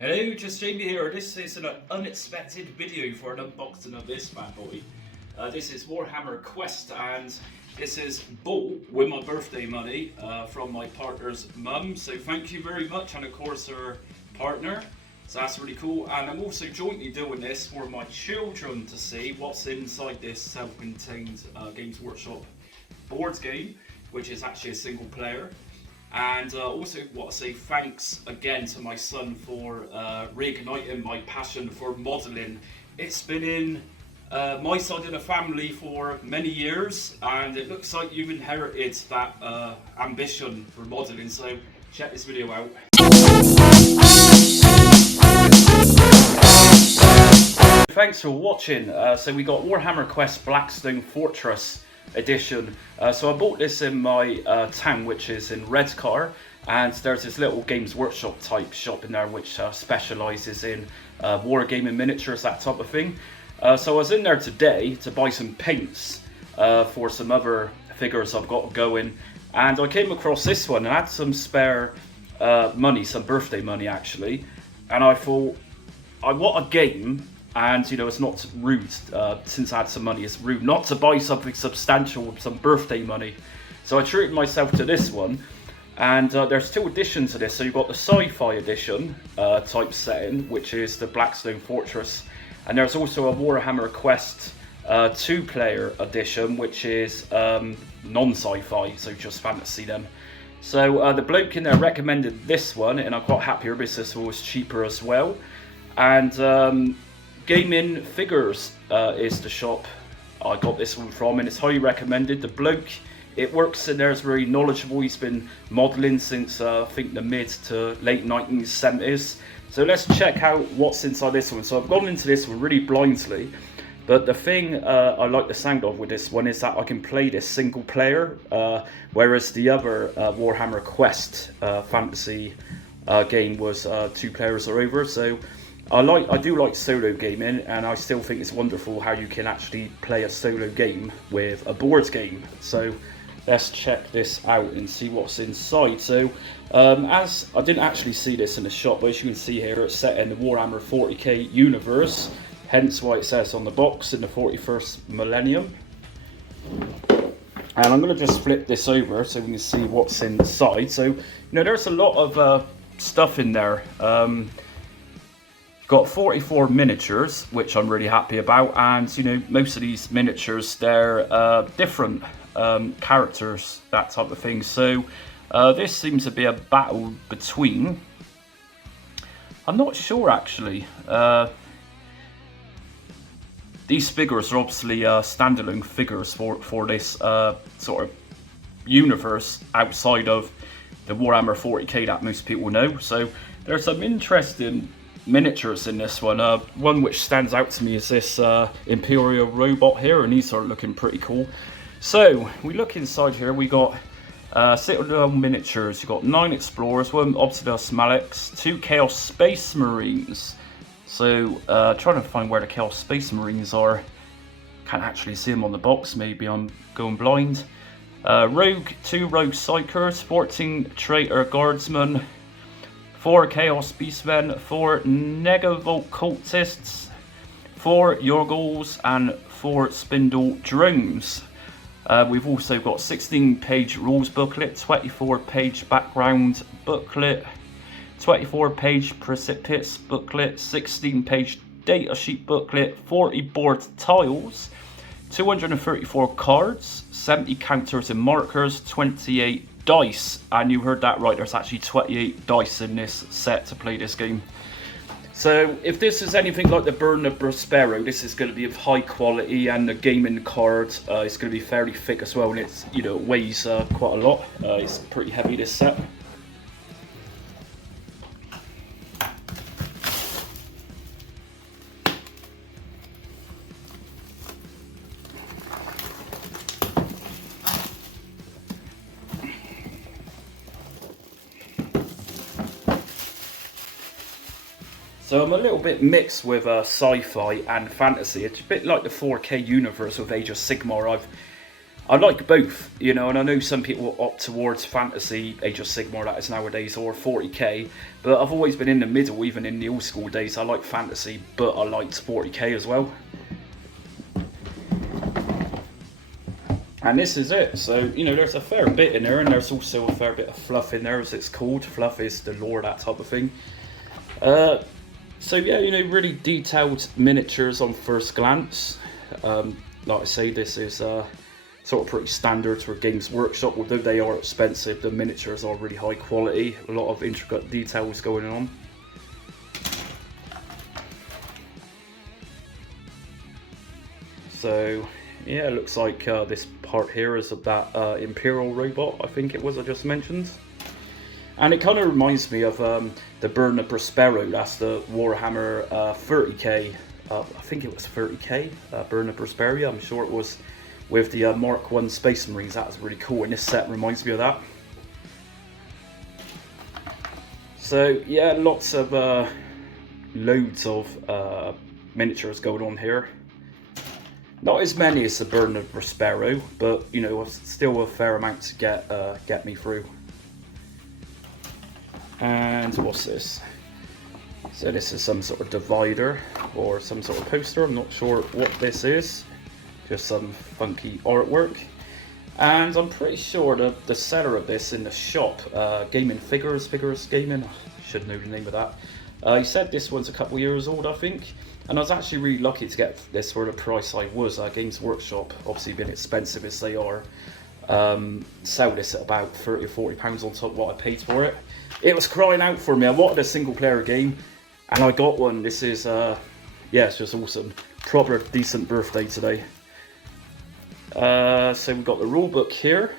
Hello, just Jamie here. This is an unexpected video for an unboxing of this bad boy. This is Warhammer Quest, and this is bought with my birthday money from my partner's mum. So thank you very much, and of course her partner. So that's really cool. And I'm also jointly doing this for my children to see what's inside this self-contained Games Workshop board game, which is actually a single player. And also want to say thanks again to my son for reigniting my passion for modelling. It's been in my side of the family for many years, and it looks like you've inherited that ambition for modelling, so check this video out. Thanks for watching. So we got Warhammer Quest Blackstone Fortress edition. So I bought this in my town, which is in Redcar, and there's this little Games Workshop type shop in there which specialises in wargaming miniatures, that type of thing. So I was in there today to buy some paints for some other figures I've got going, and I came across this one and I had some spare money, some birthday money actually, and I thought, I want a game. And, you know, it's not rude, since I had some money, it's rude not to buy something substantial with some birthday money. So I treated myself to this one. And there's two editions of this. So you've got the sci-fi edition type setting, which is the Blackstone Fortress. And there's also a Warhammer Quest 2-player edition, which is non-sci-fi, so just fantasy then. So the bloke in there recommended this one, and I'm quite happy because this was cheaper as well. And Gaming Figures is the shop I got this one from, and it's highly recommended. The bloke it works in there is very knowledgeable. He's been modelling since I think the mid to late 1970s. So let's check out what's inside this one. So I've gone into this one really blindly, but the thing I like the sound of with this one is that I can play this single player, whereas the other Warhammer Quest fantasy game was 2 players or over. So I do like solo gaming, and I still think it's wonderful how you can actually play a solo game with a board game. So let's check this out and see what's inside. So as I didn't actually see this in the shop, but as you can see here, it's set in the Warhammer 40k universe, hence why it says on the box in the 41st millennium. And I'm going to just flip this over so we can see what's inside. So, you know, there's a lot of stuff in there. Got 44 miniatures, which I'm really happy about, and you know, most of these miniatures, they're different characters, that type of thing. So this seems to be a battle between, I'm not sure actually. These figures are obviously standalone figures for this sort of universe outside of the Warhammer 40k that most people know. So there's some interesting miniatures in this one. One which stands out to me is this Imperial robot here, and these are looking pretty cool. So we look inside here, we got Citadel miniatures. You've got 9 explorers, 1 Obsidious Malix, 2 Chaos Space Marines. So trying to find where the Chaos Space Marines are. Can't actually see them on the box, maybe I'm going blind. 2 Rogue Psychers, 14 Traitor Guardsmen, 4 Chaos Beastmen, 4 Negavolt Cultists, 4 Yorgles, and 4 Spindle Drones. We've also got 16-page rules booklet, 24-page background booklet, 24-page precipitous booklet, 16-page datasheet booklet, 40 board tiles, 234 cards, 70 counters and markers, 28 dice, and you heard that right, there's actually 28 dice in this set to play this game. So if this is anything like the Burn of Prospero, this is going to be of high quality, and the gaming card is going to be fairly thick as well, and it's, you know, weighs quite a lot. It's pretty heavy, this set. So I'm a little bit mixed with sci-fi and fantasy. It's a bit like the 4K universe of Age of Sigmar. I like both, you know, and I know some people opt towards fantasy, Age of Sigmar that is nowadays, or 40k, but I've always been in the middle, even in the old school days. I like fantasy, but I liked 40k as well. And this is it. So, you know, there's a fair bit in there, and there's also a fair bit of fluff in there, as it's called. Fluff is the lore, that type of thing. So yeah, you know, really detailed miniatures on first glance. Like I say, this is sort of pretty standard for Games Workshop. Although they are expensive, the miniatures are really high quality. A lot of intricate details going on. So yeah, it looks like this part here is of that Imperial robot, I think it was, I just mentioned. And it kind of reminds me of the Burn of Prospero. That's the Warhammer 30k, I think it was 30k, Burn of Prospero, I'm sure it was, with the Mark 1 Space Marines. That was really cool, and this set reminds me of that. So yeah, lots of loads of miniatures going on here. Not as many as the Burn of Prospero, but you know, still a fair amount to get me through. And what's this? So this is some sort of divider or some sort of poster. I'm not sure what this is. Just some funky artwork. And I'm pretty sure the seller of this in the shop, Gaming Figures Gaming, I should know the name of that. He said this one's a couple years old, I think. And I was actually really lucky to get this for the price I was. Games Workshop, obviously being expensive as they are, sell this at about 30 or 40 pounds on top of what I paid for it. It was crying out for me. I wanted a single player game, and I got one. This is, yeah, it's just awesome. Proper decent birthday today. So we've got the rulebook here,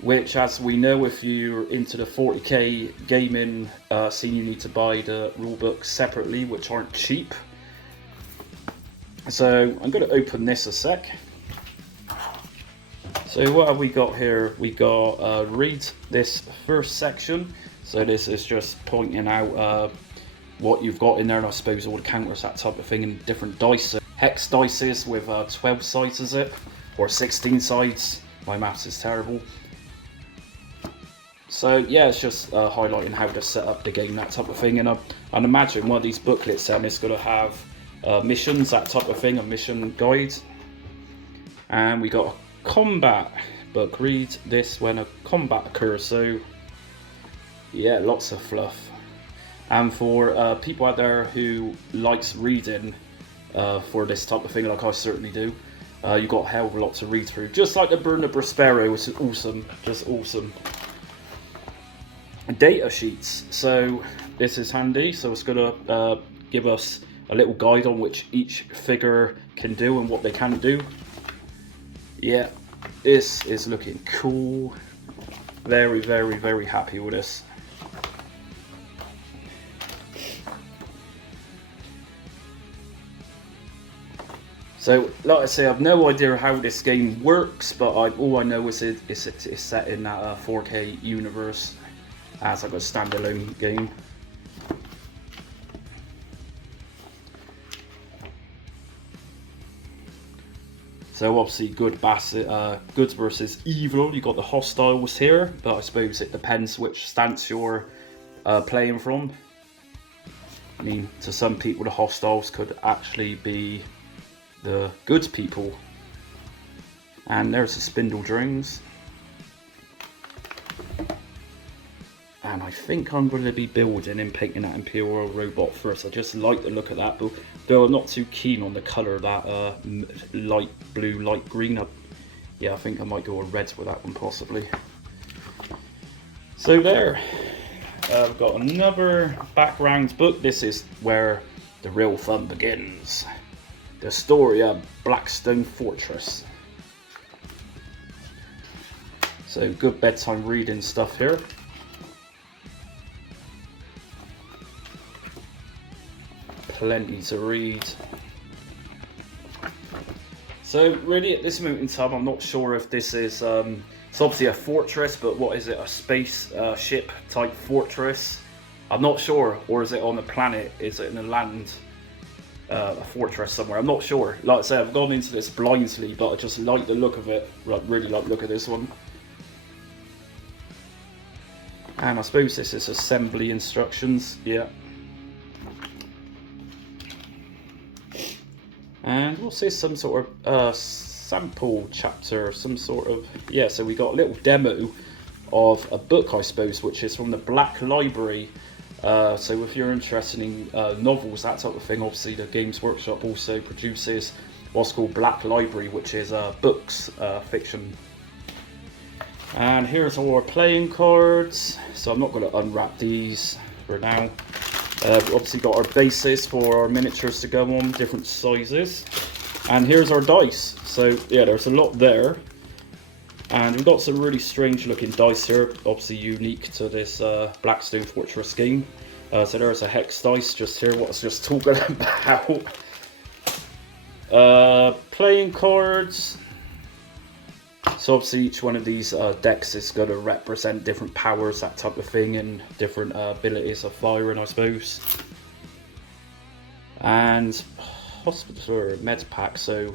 which, as we know, if you're into the 40k gaming scene, you need to buy the rulebooks separately, which aren't cheap. So I'm going to open this a sec. So what have we got here? We got read this first section. So this is just pointing out what you've got in there, and I suppose all the counters, that type of thing, and different dice. So hex dices with 12 sides, is it? Or 16 sides. My maths is terrible. So yeah, it's just highlighting how to set up the game, that type of thing. And I'd imagine one of these booklets then is going to have missions, that type of thing, a mission guide. And we got a combat book. Read this when a combat occurs. So yeah, lots of fluff. And for people out there who likes reading for this type of thing, like I certainly do, you've got a hell of a lot to read through. Just like the Burn of Prospero, which is awesome, just awesome. Data sheets. So this is handy. So it's going to give us a little guide on which each figure can do and what they can't do. Yeah, this is looking cool. Very, very, very happy with this. So, like I say, I've no idea how this game works, but all I know is it's set in that 4K universe as like a standalone game. So obviously good versus evil. You got the hostiles here, but I suppose it depends which stance you're playing from. I mean, to some people the hostiles could actually be the good people. And there's the spindle drones. And I think I'm going to be building and painting that Imperial robot first. I just like the look of that, but though I'm not too keen on the colour of that light blue, light green. Yeah, I think I might go a red with that one possibly. So there, I've got another background book. This is where the real fun begins. The story of Blackstone Fortress. So good bedtime reading stuff here. Plenty to read. So really at this moment in time, I'm not sure if this is, it's obviously a fortress, but what is it, a space ship type fortress? I'm not sure, or is it on a planet, is it in a land? a fortress somewhere. I'm not sure. Like I say, I've gone into this blindly, but I just like the look of it. Like, really like the look of this one. And I suppose this is assembly instructions. Yeah. And what's this? Some sort of sample chapter, some sort of, yeah. So we got a little demo of a book, I suppose, which is from the Black Library. So if you're interested in novels, that type of thing, obviously the Games Workshop also produces what's called Black Library, which is books, fiction. And here's all our playing cards. So I'm not going to unwrap these for now. We've obviously got our bases for our miniatures to go on, different sizes. And here's our dice. So yeah, there's a lot there. And we've got some really strange looking dice here, obviously unique to this Blackstone Fortress game. So there's a hex dice just here, what I was just talking about. Playing cards. So obviously each one of these decks is going to represent different powers, that type of thing, and different abilities of firing, I suppose. And hospital or med pack, so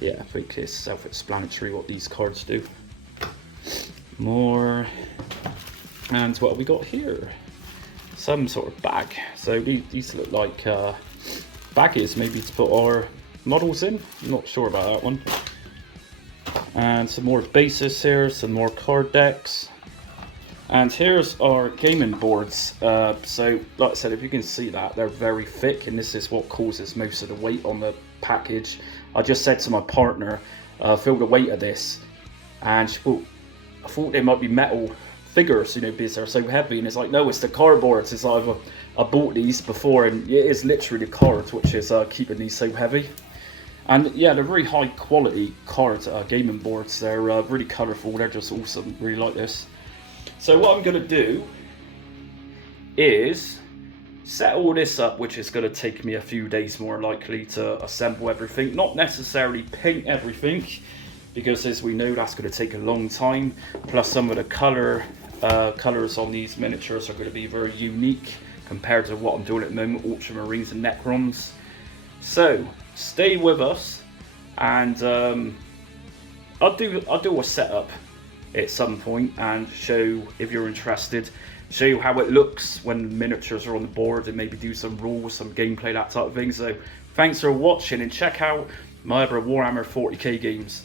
yeah, I think it's self-explanatory what these cards do. More. And what have we got here? Some sort of bag. So these look like baggies, maybe to put our models in. I'm not sure about that one. And some more bases here, some more card decks. And here's our gaming boards. So like I said, if you can see that, they're very thick, and this is what causes most of the weight on the package. I just said to my partner, feel the weight of this, and she thought, I thought they might be metal figures, you know, because they're so heavy. And it's like, no, it's the cardboards. It's like I bought these before, and it is literally the cards which is keeping these so heavy. And yeah, they're very high quality cards, gaming boards. They're really colourful. They're just awesome. Really like this. So what I'm going to do is set all this up, which is going to take me a few days more likely to assemble everything. Not necessarily paint everything, because as we know, that's going to take a long time. Plus some of the colours on these miniatures are going to be very unique compared to what I'm doing at the moment, Ultramarines and Necrons. So stay with us, and I'll do a setup at some point and show, if you're interested, show you how it looks when miniatures are on the board, and maybe do some rules, some gameplay, that type of thing. So thanks for watching, and check out my other Warhammer 40k games.